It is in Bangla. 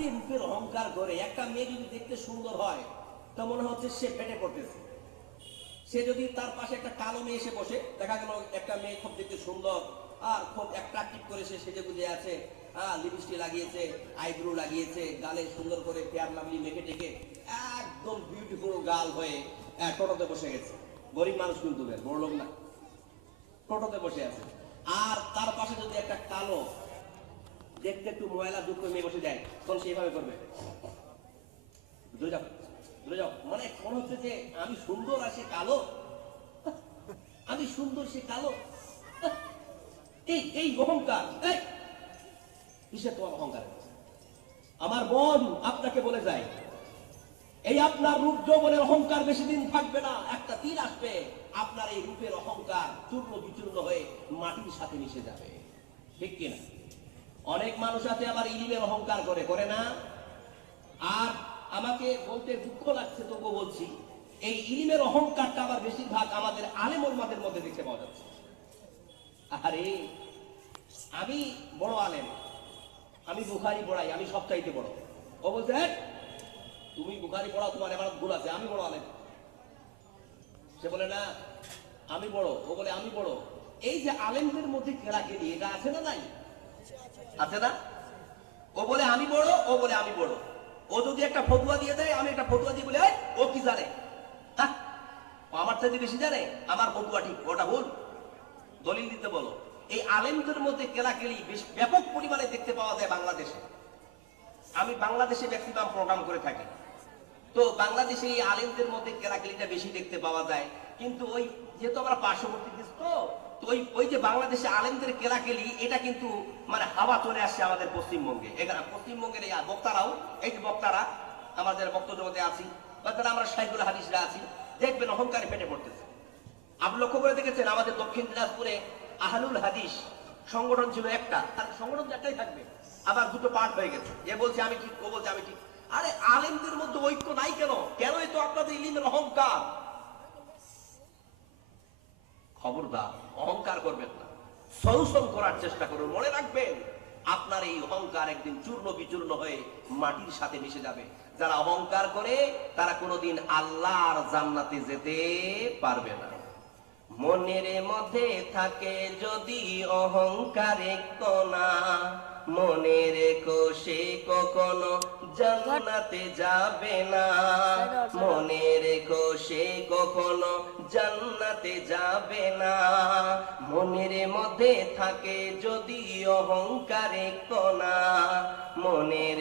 যে রূপের অহংকার করে, একটা মেয়ে যদি দেখতে সুন্দর হয় তা মনে হচ্ছে সে ফেটে পড়তেছে। সে যদি তার পাশে একটা কালো মেয়ে এসে বসে, দেখা গেল একটা মেয়ে খুব দেখতে সুন্দর আর খুব অ্যাট্রাকটিভ করে সে সেজে গুজে আছে, লিপস্টিক লাগিয়েছে, আইব্রো লাগিয়েছে, গালে সুন্দর করে ফেয়ার লাভলি মেখে টেকে একদম বিউটিফুল গার্ল হয়ে টোটোতে বসে গেছে। গরিব মানুষ কিন্তু, বড় লোক না, টোটোতে বসে আছে। আর তার পাশে যদি একটা কালো দেখতে একটু ময়লা যুক্ত মেয়ে বসে যায়, তখন সেইভাবে করবে, দূরে যাও দূরে যাও, মানে মনে হচ্ছে যে আমি সুন্দর আর সে কালো, আমি সুন্দর সে কালো। এই এই অহংকার, কিসের তোমার অহংকার? আমার বোন আপনাকে বলে যায়, এই আপনার রূপ যৌবনের অহংকার বেশি দিন থাকবে না, একটা দিন আসবে আপনার এই রূপের অহংকার চূর্ণ বিচূর্ণ হয়ে মাটির সাথে মিশে যাবে, ঠিক কিনা? অনেক মানুষ আছে আবার ইলিমের অহংকার করে, করে না? আর আমাকে বলতে দুঃখ লাগছে, তবুও বলছি, এই ইলিমের অহংকারটা আবার বেশিরভাগ আমাদের আলেম ওলামাদের মধ্যে দেখতে পাওয়া যাচ্ছে। আরে আমি বড় আলেম, আমি বুখারী পড়াই, আমি সবচাইতে বড়। ও বলছে তুমি বুখারী পড়াও, তোমার এবার ভুল আছে, আমি বড় আলেম। সে বলে না আমি বড়, ও বলে আমি বড়। এই যে আলেমদের মধ্যে কেরাকেরি, এটা আছে না নাই? আছে না? ও বলে আমি বড়, ও বলে আমি বড়। ও যদি একটা ফতুয়া দিয়ে দেয়, আমি একটা ফতুয়া দিয়ে বলে ও কি জানে, আমার চাইতে বেশি জানে, আমার ফতুয়া ঠিক, ওটা ভুল, দলিল দিতে বলো। এই আলেমদের মধ্যে কেলাকেলি বেশ ব্যাপক পরিমাণে দেখতে পাওয়া যায় বাংলাদেশে। আমি বাংলাদেশে ম্যাক্সিমাম প্রোগ্রাম করে থাকি, তো বাংলাদেশে এই আলেমদের মধ্যে কেলাকেলিটা বেশি দেখতে পাওয়া যায়। কিন্তু ওই যেহেতু আমরা পার্শ্ববর্তী দেশ, তো ওই ওই যে বাংলাদেশে আলেমদের কেলাকেলি, এটা কিন্তু মানে হাওয়া চলে আসছে আমাদের পশ্চিমবঙ্গে। এখানে পশ্চিমবঙ্গের এই বক্তারাও, এই যে বক্তারা আমাদের বক্তব্য জগতে আছি, বা তারা আমরা শাইখুল হাদিসরা আছি, দেখবেন অহংকারে পেটে পড়তেছে। আপনি লক্ষ্য করে দেখেছেন আমাদের দক্ষিণ দিনাজপুরে আহলুল হাদিস সংগঠন ছিল একটা, তার সংগঠন একটাই থাকবে, আবার দুটো পার্ট হয়ে গেছে, এ বলছে আমি ঠিক, ও বলছে আমি ঠিক। আরে আলেমদের মধ্যে ঐক্য নাই কেন? কেনই তো আপনাদের ইলিমের অহংকার। খবরদার অহংকার করবেন না, সলিউশন করার চেষ্টা করুন। মনে রাখবেন আপনার এই অহংকার একদিন চূর্ণ বিচূর্ণ হয়ে মাটির সাথে মিশে যাবে। যারা অহংকার করে তারা কোনোদিন আল্লাহর জান্নাতে যেতে পারবে না। মনের মধ্যে থাকে যদি অহংকারে কণা, মনের কোষে কখনো জান্নাতে যাবে না, মনের কোষে কখনো জান্নাতে যাবে না। মনের মধ্যে থাকে যদি অহংকারে কণা, মনের